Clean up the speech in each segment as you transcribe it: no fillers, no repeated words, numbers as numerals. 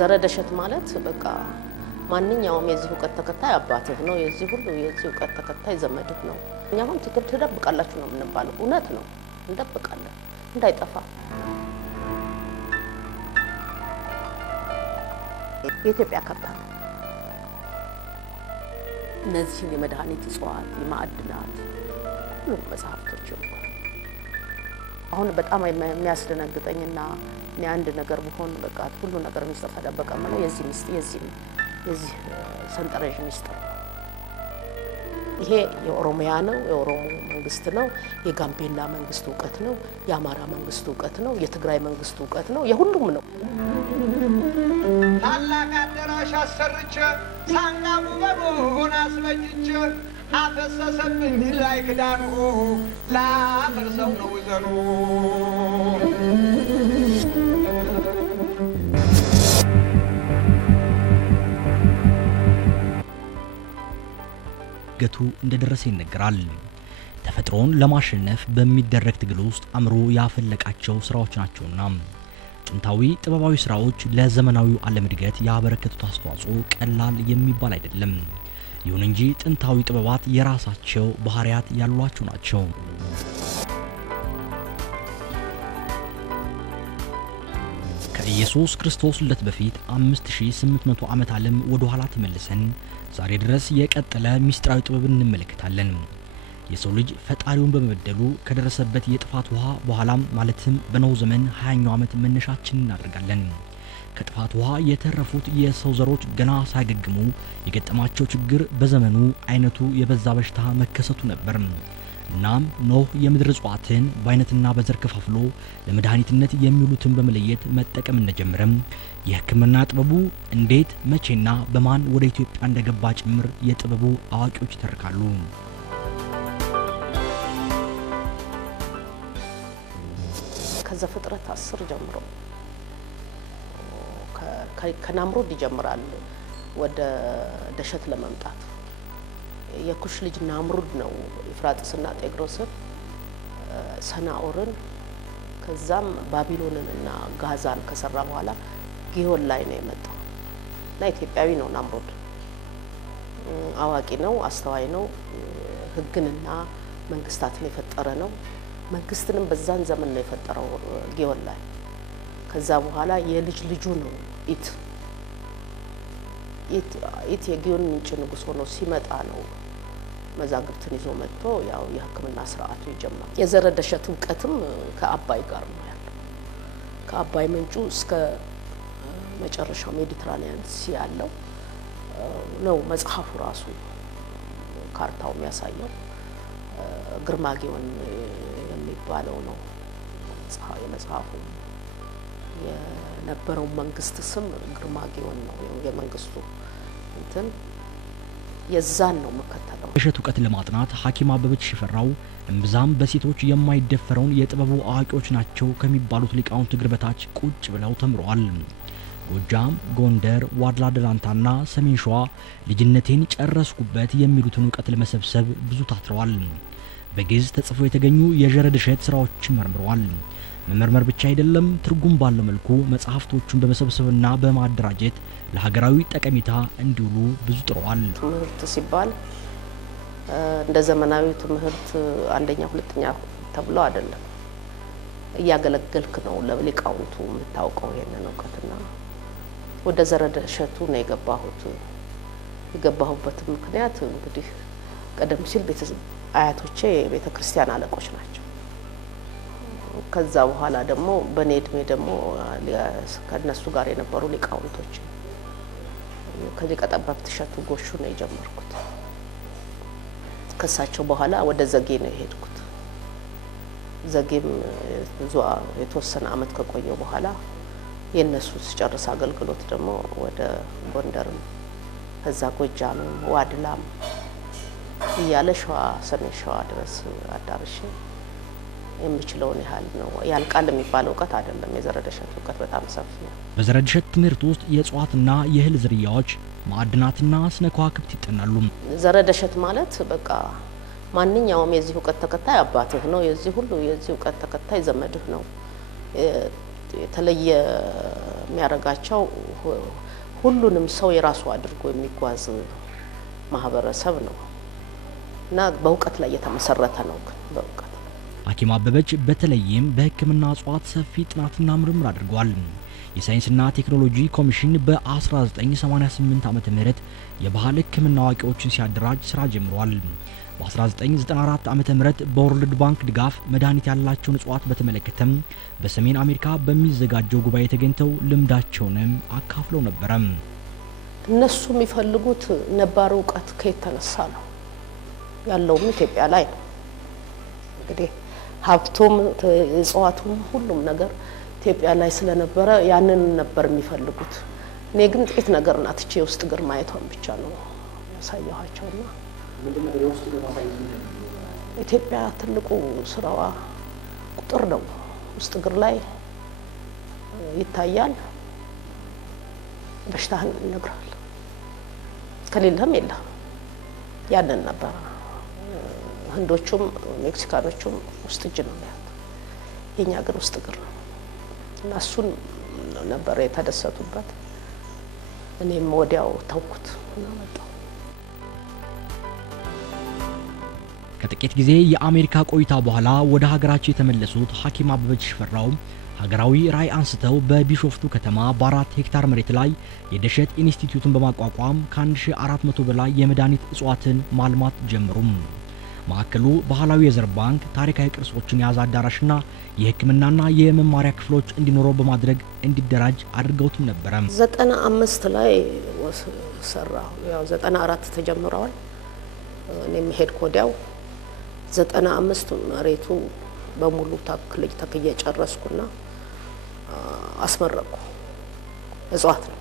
ዘረደሸት ማለት በቃ ማንኛውም የዚህ ዕውቀት ተከታይ አባትህ ነው የዚህ ሁሉ የዚህ ዕውቀት ተከታይ ዘመድህ ነው። እኛ አሁን ትደብቃላችሁ ነው የምንባለው። እውነት ነው እንደብቃለን እንዳይጠፋ። የኢትዮጵያ ካርታ እነዚህን የመድኃኒት እጽዋት የማዕድናት ሁሉ መጽሐፍቶች አሁን በጣም የሚያስደነግጠኝና አንድ ነገር ቢሆን በቃ ሁሉ ነገር ሚስጥር ተደበቀ ማለት የዚህ ሰንጠረዥ ሚስጥር ይሄ የኦሮሚያ ነው የኦሮሞ መንግስት ነው የጋምቤላ መንግስት ዕውቀት ነው የአማራ መንግስት ዕውቀት ነው የትግራይ መንግስት ዕውቀት ነው የሁሉም ነው። ታላቅ አዳራሽ አሰርቼ ሳንቃሙ በሩን አስበጅቼ አፈሰሰብኝ ላይ ክዳኑ ላፈርሰው ነው ዘሩ። ገቱ እንደደረሰ ይነገራል። ተፈጥሮን ለማሸነፍ በሚደረግ ትግል ውስጥ አምሮ ያፈለቃቸው ስራዎች ናቸውና ጥንታዊ ጥበባዊ ስራዎች ለዘመናዊው ዓለም እድገት ያበረከቱት አስተዋጽኦ ቀላል የሚባል አይደለም። ይሁን እንጂ ጥንታዊ ጥበባት የራሳቸው ባህሪያት ያሏቸው ናቸው። ከኢየሱስ ክርስቶስ ልደት በፊት 5800 ዓመት ዓለም ወደ ኋላ ተመልሰን ዛሬ ድረስ የቀጠለ ሚስጥራዊ ጥበብን እንመለከታለን። የሰው ልጅ ፈጣሪውን በመበደሉ ከደረሰበት የጥፋት ውሃ በኋላም ማለትም በኖህ ዘመን 20ኛው ዓመት መነሻችን እናደርጋለን። ከጥፋት ውሃ የተረፉት የሰው ዘሮች ገና ሳያገግሙ የገጠማቸው ችግር በዘመኑ አይነቱ የበዛ በሽታ መከሰቱ ነበር። እናም ኖህ የምድር እጽዋትን በአይነትና በዘር ከፋፍሎ ለመድኃኒትነት የሚውሉትን በመለየት መጠቀም እንደጀመረም የሕክምና ጥበቡ እንዴት መቼና በማን ወደ ኢትዮጵያ እንደገባ ጭምር የጥበቡ አዋቂዎች ይተርካሉ። ከዘፍጥረት 10 ጀምሮ ከናምሩድ ይጀምራል ወደ ደሸት ለመምጣት የኩሽ ልጅ ናምሩድ ነው ኢፍራጥስና ጤግሮስን ሰናኦርን ከዛም ባቢሎንንና ጋዛን ከሰራ በኋላ ጊዮን ላይ ነው የመጣው። ኢትዮጵያዊ ነው ናምሩድ። አዋቂ ነው አስተዋይ ነው ህግንና መንግስታትን የፈጠረ ነው። መንግስትንም በዛን ዘመን ነው የፈጠረው ጊዮን ላይ። ከዛ በኋላ የልጅ ልጁ ነው ኢት የጊዮን ምንጭ ንጉስ ሆኖ ሲመጣ ነው መዛግብትን ይዞ መጥቶ ያው የሕክምና ስርዓቱ ይጀምራል። የዘረደሸት ዕውቀትም ከአባይ ጋር ነው ያለው። ከአባይ ምንጩ እስከ መጨረሻው ሜዲትራኒያን ሲ ያለው ነው መጽሐፉ ራሱ ካርታው የሚያሳየው ግርማ ጊዮን የሚባለው ነው የመጽሐፉ የነበረው መንግስት ስም ግርማ ጊዮን ነው የመንግስቱ እንትን የዛን ነው መከተለው። እሸት ዕውቀት ለማጥናት ሐኪም አበበች ሽፈራው እምብዛም በሴቶች የማይደፈረውን የጥበቡ አዋቂዎች ናቸው ከሚባሉት ሊቃውንት እግር በታች ቁጭ ብለው ተምረዋል። ጎጃም፣ ጎንደር፣ ዋድላ ደላንታና ሰሜን ሸዋ ልጅነቴን ጨረስኩበት የሚሉትን ዕውቀት ለመሰብሰብ ብዙ ታትረዋል። በግዕዝ ተጽፎ የተገኙ የዘረደሸት ስራዎችን መርምረዋል። መመርመር ብቻ አይደለም፣ ትርጉም ባለው መልኩ መጽሐፍቶቹን በመሰብሰብና በማደራጀት ለሀገራዊ ጠቀሜታ እንዲውሉ ብዙ ጥረዋል። ትምህርት ሲባል እንደ ዘመናዊ ትምህርት አንደኛ ሁለተኛ ተብሎ አይደለም። እያገለገልክ ነው ለሊቃውንቱ የምታውቀው ይሄንን ዕውቀትና ወደ ዘረደሸቱ ነው የገባሁበት ምክንያት እንግዲህ ቀደም ሲል አያቶቼ ቤተክርስቲያን አለቆች ናቸው። ከዛ በኋላ ደግሞ በኔ እድሜ ደግሞ ከነሱ ጋር የነበሩ ሊቃውንቶች ከሊቀ ጠበብት እሸቱ ጎሹ ነው የጀመርኩት። ከሳቸው በኋላ ወደ ዘጌ ነው የሄድኩት። ዘጌም ብዙ የተወሰነ አመት ከቆየው በኋላ የነሱ ሲጨርስ አገልግሎት ደግሞ ወደ ጎንደርም ከዛ ጎጃምም ዋድላም እያለ ሸዋ ሰሜን ሸዋ ድረስ አዳርሼ የሚችለውን ያህል ነው። ያልቃል የሚባለው ዕውቀት አይደለም። የዘረደሸት ዕውቀት በጣም ሰፊ ነው። በዘረደሸት ትምህርት ውስጥ የእጽዋትና የእህል ዝርያዎች ማዕድናትና ስነ ከዋክብት ይጠናሉ። ዘረደሸት ማለት በቃ ማንኛውም የዚህ ዕውቀት ተከታይ አባትህ ነው የዚህ ሁሉ የዚህ ዕውቀት ተከታይ ዘመድህ ነው። የተለየ የሚያረጋቸው ሁሉንም ሰው የራሱ አድርጎ የሚጓዝ ማህበረሰብ ነው እና በእውቀት ላይ የተመሰረተ ነው። በእውቀት ሐኪም አበበች በተለይም በሕክምና እጽዋት ሰፊ ጥናትና ምርምር አድርገዋል። የሳይንስና ቴክኖሎጂ ኮሚሽን በ1988 ዓመተ ምህረት የባህል ሕክምና አዋቂዎችን ሲያደራጅ ስራ ጀምሯል። በ1994 ዓመተ ምህረት በወርልድ ባንክ ድጋፍ መድኃኒት ያላቸውን እጽዋት በተመለከተም በሰሜን አሜሪካ በሚዘጋጀው ጉባኤ ተገኝተው ልምዳቸውንም አካፍለው ነበረ። እነሱ የሚፈልጉት ነባር እውቀት ከየተነሳ ነው ያለውም ኢትዮጵያ ላይ ነው። እንግዲህ ሀብቱም እጽዋቱም ሁሉም ነገር ኢትዮጵያ ላይ ስለነበረ ያንን ነበር የሚፈልጉት። እኔ ግን ጥቂት ነገር ናትቼ ውስጥ እግር ማየቷን ብቻ ነው ያሳየኋቸውና ምንድነው የውስጥ እግር ማሳየት? ኢትዮጵያ ትልቁ ስራዋ ቁጥር ነው። ውስጥ እግር ላይ ይታያል፣ በሽታህን ይነግራል፣ ከሌለም የለም። ያንን ነበር ህንዶቹም ሜክሲካኖቹም ውስጥ እጅ ነው ያሉት፣ የኛ ግን ውስጥ እግር ነው እና እሱን ነበር የተደሰቱበት። እኔም ወዲያው ተውኩት እና መጣሁ። ከጥቂት ጊዜ የአሜሪካ ቆይታ በኋላ ወደ ሀገራቸው የተመለሱት ሐኪም አበበች ሽፈራው ሀገራዊ ራዕይ አንስተው በቢሾፍቱ ከተማ በ4 ሄክታር መሬት ላይ የደሸት ኢንስቲትዩትን በማቋቋም ከ1400 በላይ የመድኃኒት እጽዋትን ማልማት ጀመሩም። ማዕከሉ ባህላዊ የዘር ባንክ፣ ታሪካዊ ቅርሶችን የያዘ አዳራሽና የሕክምናና የመማሪያ ክፍሎች እንዲኖረው በማድረግ እንዲደራጅ አድርገውትም ነበረ። 95 ላይ ሰራው። ያው 94 ተጀምረዋል። እኔም ሄድኩ ወዲያው 95 መሬቱ በሙሉ ተክዬ ጨረስኩና አስመረቅኩ። እጽዋት ነው፣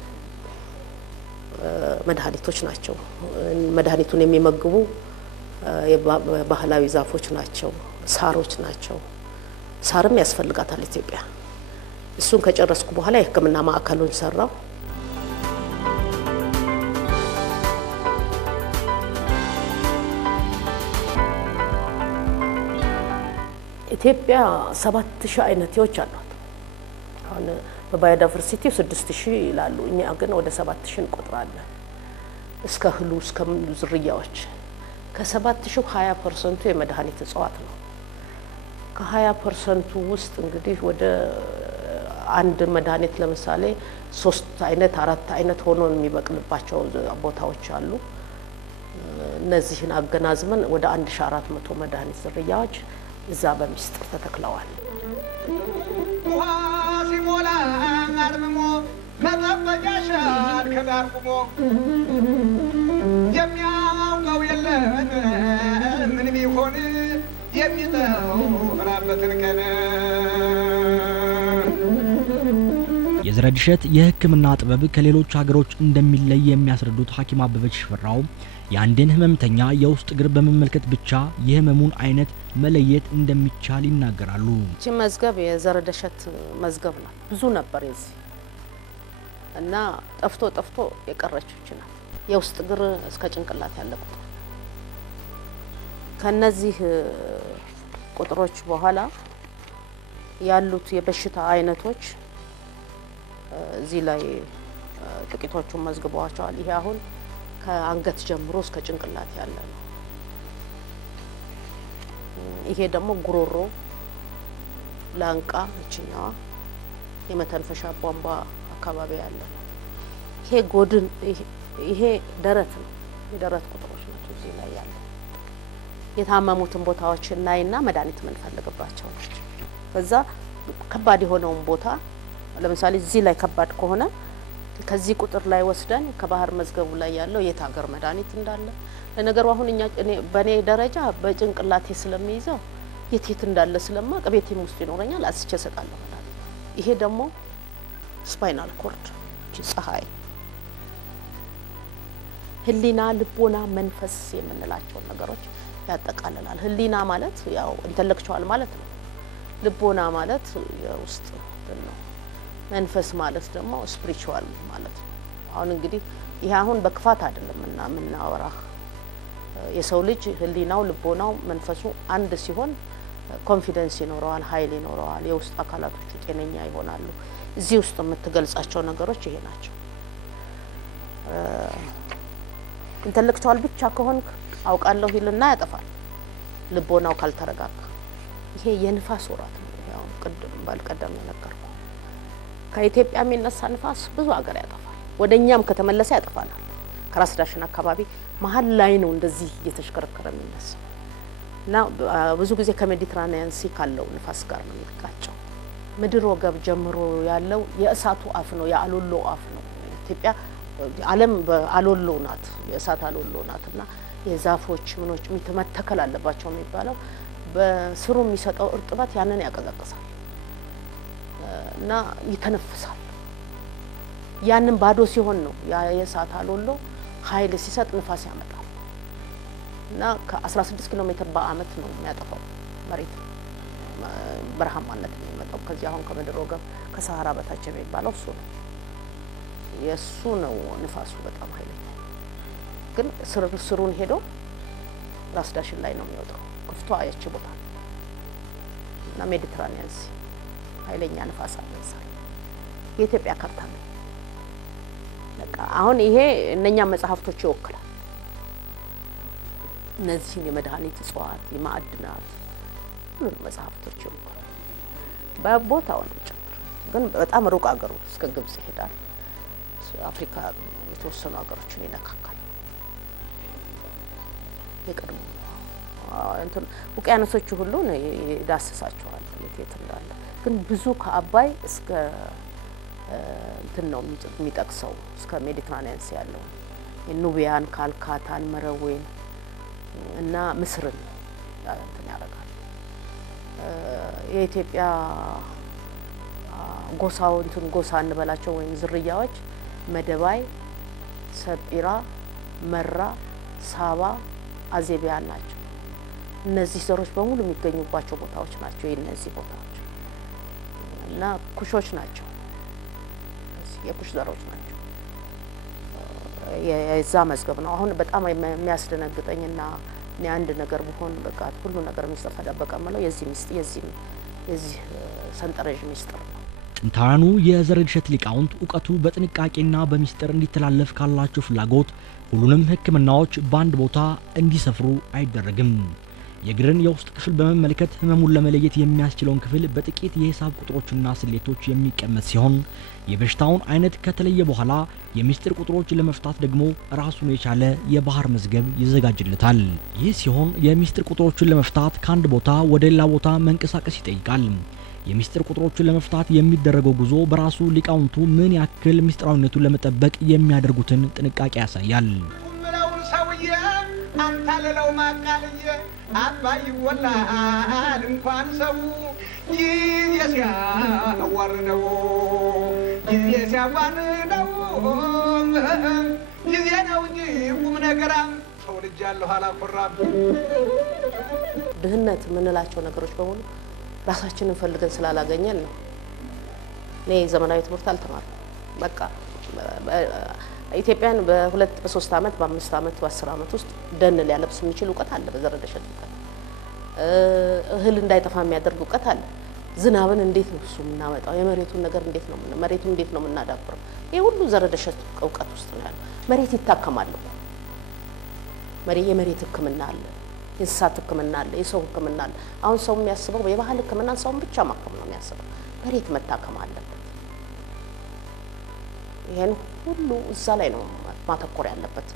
መድኃኒቶች ናቸው። መድኃኒቱን የሚመግቡ ባህላዊ ዛፎች ናቸው፣ ሳሮች ናቸው። ሳርም ያስፈልጋታል ኢትዮጵያ። እሱን ከጨረስኩ በኋላ የሕክምና ማዕከሉን ሰራው። ኢትዮጵያ 7000 አይነቶች አሏት። አሁን በባዮዳይቨርሲቲው 6000 ይላሉ። እኛ ግን ወደ 7000 እንቆጥራለን። እስከ ህሉ እስከ ዝርያዎች ከ7000 20% የመድኃኒት እጽዋት ነው። ከ20% ውስጥ እንግዲህ ወደ አንድ መድኃኒት ለምሳሌ 3 አይነት 4 አይነት ሆኖ የሚበቅልባቸው ቦታዎች አሉ። እነዚህን አገናዝመን ወደ 1400 መድኃኒት ዝርያዎች እዛ በሚስጥር ተተክለዋል። ውሃ ሲሞላ አርምሞ መጠበቂያሻል ከዳር ቁሞ የሚያውቀው የለም ምን ቢሆን የሚጠራበትን ቀን። የዘር ድሸት የሕክምና ጥበብ ከሌሎች ሀገሮች እንደሚለይ የሚያስረዱት ሐኪም አበበች ሽፈራው የአንድን ህመምተኛ የውስጥ እግር በመመልከት ብቻ የህመሙን አይነት መለየት እንደሚቻል ይናገራሉ። እቺ መዝገብ የዘር ድሸት መዝገብ ነው። ብዙ ነበር የዚህ እና ጠፍቶ የቀረችው ይችላል። የውስጥ እግር እስከ ጭንቅላት ያለ ቁጥር ከነዚህ ቁጥሮች በኋላ ያሉት የበሽታ አይነቶች እዚህ ላይ ጥቂቶቹን መዝግበዋቸዋል። ይሄ አሁን ከአንገት ጀምሮ እስከ ጭንቅላት ያለ ነው። ይሄ ደግሞ ጉሮሮ፣ ላንቃ፣ እችኛዋ የመተንፈሻ ቧንቧ አካባቢ ያለ ነው። ይሄ ጎድን፣ ይሄ ደረት ነው። የደረት ቁጥሮች ናቸው እዚህ ላይ ያለው። የታመሙትን ቦታዎች እናይና መድኃኒት የምንፈልግባቸው ናቸው። በዛ ከባድ የሆነውን ቦታ ለምሳሌ እዚህ ላይ ከባድ ከሆነ ከዚህ ቁጥር ላይ ወስደን ከባህር መዝገቡ ላይ ያለው የት ሀገር መድኃኒት እንዳለ ለነገሩ አሁን በኔ ደረጃ በጭንቅላቴ ስለሚይዘው የት እንዳለ ስለማቅ ቤቴም ውስጥ ይኖረኛል፣ አስቼ እሰጣለሁ ማለት። ይሄ ደግሞ ስፓይናል ኮርድ፣ ፀሐይ፣ ህሊና፣ ልቦና፣ መንፈስ የምንላቸው ነገሮች ያጠቃልላል። ህሊና ማለት ያው ኢንተሌክቹዋል ማለት ነው። ልቦና ማለት የውስጥ ነው። መንፈስ ማለት ደግሞ ስፒሪቹዋል ማለት ነው። አሁን እንግዲህ ይሄ አሁን በክፋት አይደለም እና የምናወራ የሰው ልጅ ህሊናው፣ ልቦናው፣ መንፈሱ አንድ ሲሆን ኮንፊደንስ ይኖረዋል ኃይል ይኖረዋል የውስጥ አካላቶቹ ጤነኛ ይሆናሉ እዚህ ውስጥ የምትገልጻቸው ነገሮች ይሄ ናቸው ኢንተሌክቹዋል ብቻ ከሆንክ አውቃለሁ ይልና ያጠፋል ልቦናው ካልተረጋጋ ይሄ የንፋስ ወራት ነው ያው ቅድም ባልቀደም ነገርኩ ከኢትዮጵያ የሚነሳ ንፋስ ብዙ ሀገር ያጠፋል ወደኛም ከተመለሰ ያጠፋናል ከራስ ዳሽን አካባቢ መሀል ላይ ነው እንደዚህ እየተሽከረከረ የሚነሳ እና ብዙ ጊዜ ከሜዲትራኒያን ሲ ካለው ንፋስ ጋር ነው የሚጋጨው ምድር ወገብ ጀምሮ ያለው የእሳቱ አፍ ነው የአሎሎ አፍ ነው ኢትዮጵያ ዓለም በአሎሎ ናት የእሳት አሎሎ ናትና የዛፎች ምኖች መተከል አለባቸው የሚባለው በስሩ የሚሰጠው እርጥበት ያንን ያቀዘቅዛል እና ይተነፍሳል ያንን ባዶ ሲሆን ነው የእሳት አሎሎ ኃይል ሲሰጥ ንፋስ ያመጣል እና ከ16 ኪሎ ሜትር በአመት ነው የሚያጠፋው መሬት በረሃማነት የሚመጣው ከዚህ አሁን ከምድር ወገብ ከሰሃራ በታች የሚባለው እሱ ነው የሱ ነው ንፋሱ በጣም ኃይለኛ ግን ስሩን ሄዶ ራስ ዳሽን ላይ ነው የሚወጣው ክፍቷ ያቺ ቦታ እና ሜዲትራኒያን ሲ ኃይለኛ ንፋስ አለዛ የኢትዮጵያ ካርታ ነው በቃ አሁን ይሄ እነኛ መጽሐፍቶች ይወክላል እነዚህ የመድኃኒት ጽዋት የማዕድናት ሁሉ መጽሐፍቶች ይወክላል በቦታው ነው ጭምር ግን በጣም ሩቅ አገሩ እስከ ግብጽ ይሄዳል አፍሪካ የተወሰኑ ሀገሮችን ይነካካል የቀድሞ እንትን ውቅያኖሶቹ ሁሉ ይዳስሳቸዋል የት እንዳለ ግን ብዙ ከአባይ እስከ እንትን ነው የሚጠቅሰው እስከ ሜዲትራኒያን ሲ ያለው የኑቢያን ካልካታን መረዌን እና ምስርን እንትን ያደርጋል የኢትዮጵያ ጎሳው እንትን ጎሳ እንበላቸው ወይም ዝርያዎች መደባይ ሰጲራ መራ ሳባ አዜቢያ ናቸው እነዚህ ዘሮች በሙሉ የሚገኙባቸው ቦታዎች ናቸው የነዚህ ቦታዎች እና ኩሾች ናቸው የኩሽ ዘሮች ናቸው የዛ መዝገብ ነው አሁን በጣም የሚያስደነግጠኝና እኔ አንድ ነገር ቢሆን በቃ ሁሉ ነገር ሚስጥር ተደበቀ ማለት የዚህ ሰንጠረዥ ሚስጥር ነው ጥንታውያኑ የዘር እድሸት ሊቃውንት ዕውቀቱ በጥንቃቄና በሚስጥር እንዲተላለፍ ካላቸው ፍላጎት ሁሉንም ህክምናዎች በአንድ ቦታ እንዲሰፍሩ አይደረግም የግርን የውስጥ ክፍል በመመልከት ህመሙን ለመለየት የሚያስችለውን ክፍል በጥቂት የሂሳብ ቁጥሮችና ስሌቶች የሚቀመጥ ሲሆን የበሽታውን አይነት ከተለየ በኋላ የሚስጥር ቁጥሮች ለመፍታት ደግሞ ራሱን የቻለ የባህር መዝገብ ይዘጋጅለታል ይህ ሲሆን የሚስጥር ቁጥሮችን ለመፍታት ከአንድ ቦታ ወደ ሌላ ቦታ መንቀሳቀስ ይጠይቃል የሚስጥር ቁጥሮችን ለመፍታት የሚደረገው ጉዞ በራሱ ሊቃውንቱ ምን ያክል ሚስጥራዊነቱን ለመጠበቅ የሚያደርጉትን ጥንቃቄ ያሳያል ምለውን ሰውዬ አንተ ለለው ማቃልዬ አባይ ወላል እንኳን ሰው ይዚያ አዋርነው ይዚያ አዋርነው ይዚያ ነው እንጂ ቁም ነገራም ሰው ልጅ ያለው አላቆራም ድህነት ምንላቸው ነገሮች በሙሉ ራሳችንን ፈልገን ስላላገኘን ነው እኔ ዘመናዊ ትምህርት አልተማርኩም በቃ ኢትዮጵያን በ2 በ3 አመት በ5 አመት በ10 አመት ውስጥ ደን ሊያለብስ የሚችል ዕውቀት አለ በዘረደሸት ዕውቀት እህል እንዳይጠፋ የሚያደርግ ዕውቀት አለ ዝናብን እንዴት ነው እሱ የምናመጣው የመሬቱን ነገር እንዴት ነው መሬቱን እንዴት ነው የምናዳብረው ይሄ ሁሉ ዘረደሸት ዕውቀት ውስጥ ነው ያለው መሬት ይታከማል የመሬት ህክምና አለ የእንስሳት ህክምና አለ የሰው ህክምና አለ አሁን ሰው የሚያስበው የባህል ህክምና ሰውን ብቻ ማከም ነው የሚያስበው መሬት መታከም አለበት ይሄን ሁሉ እዛ ላይ ነው ማተኮር ያለበት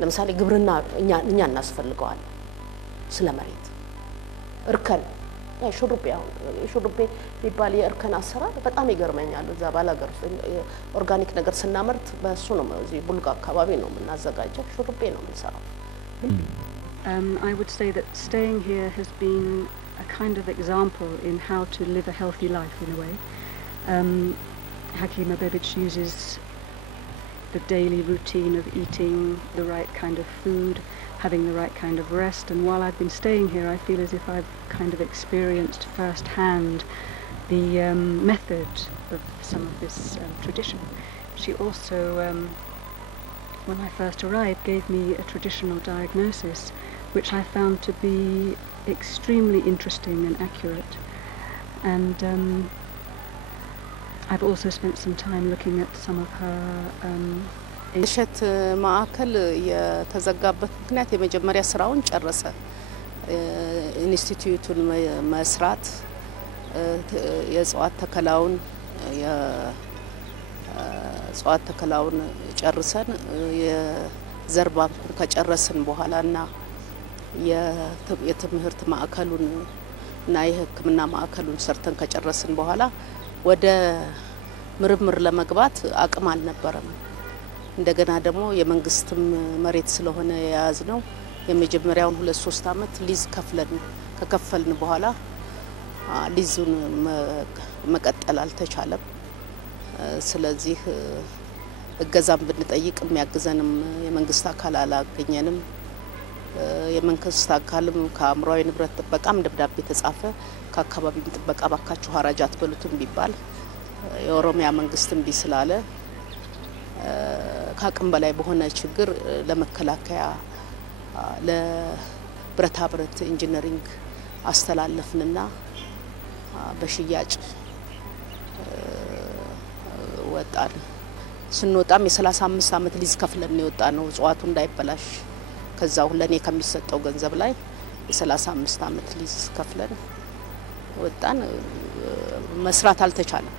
ለምሳሌ ግብርና እኛ እናስፈልገዋል ስለ መሬት እርከን ሹሩቤ ቢባል የእርከን አሰራር በጣም ይገርመኛል እዛ ባላገር ኦርጋኒክ ነገር ስናመርት በእሱ ነው እዚህ ቡልጋ አካባቢ ነው የምናዘጋጀው ሹሩቤ ነው የምንሰራው I would say that staying here has been a kind of example in how to live a healthy life in a way. Hakeem Abevich uses the daily routine of eating the right kind of food, having the right kind of rest, and while I've been staying here I feel as if I've kind of experienced firsthand the method of some of this tradition. She also when I first arrived gave me a traditional diagnosis which I found to be extremely interesting and accurate. And I've also spent some time looking at some of her እሸት ማዕከል የተዘጋበት ምክንያት የመጀመሪያ ስራውን ጨረሰ። ኢንስቲትዩቱን መስራት የእጽዋት ተከላውን ጨርሰን የዘር ባንኩን ከጨረስን በኋላና የትምህርት ማዕከሉን እና የሕክምና ማዕከሉን ሰርተን ከጨረስን በኋላ ወደ ምርምር ለመግባት አቅም አልነበረም። እንደገና ደግሞ የመንግስትም መሬት ስለሆነ የያዝነው የመጀመሪያውን 2-3 አመት ሊዝ ከከፈልን በኋላ ሊዙን መቀጠል አልተቻለም። ስለዚህ እገዛም ብንጠይቅ የሚያግዘንም የመንግስት አካል አላገኘንም። የመንግስት አካልም ከአእምሯዊ ንብረት ጥበቃም ደብዳቤ ተጻፈ። ከአካባቢም ጥበቃ ባካችሁ ሀራጅ አትበሉትም ቢባል የኦሮሚያ መንግስትም ቢስላለ ከአቅም በላይ በሆነ ችግር ለመከላከያ ለብረታ ብረት ኢንጂነሪንግ አስተላለፍንና በሽያጭ ወጣን። ስንወጣም የ35 አመት ሊዝ ከፍለን የወጣ ነው እጽዋቱ እንዳይበላሽ። ከዛው ለኔ ከሚሰጠው ገንዘብ ላይ የ35 አመት ሊዝ ከፍለን ወጣን። መስራት አልተቻለም።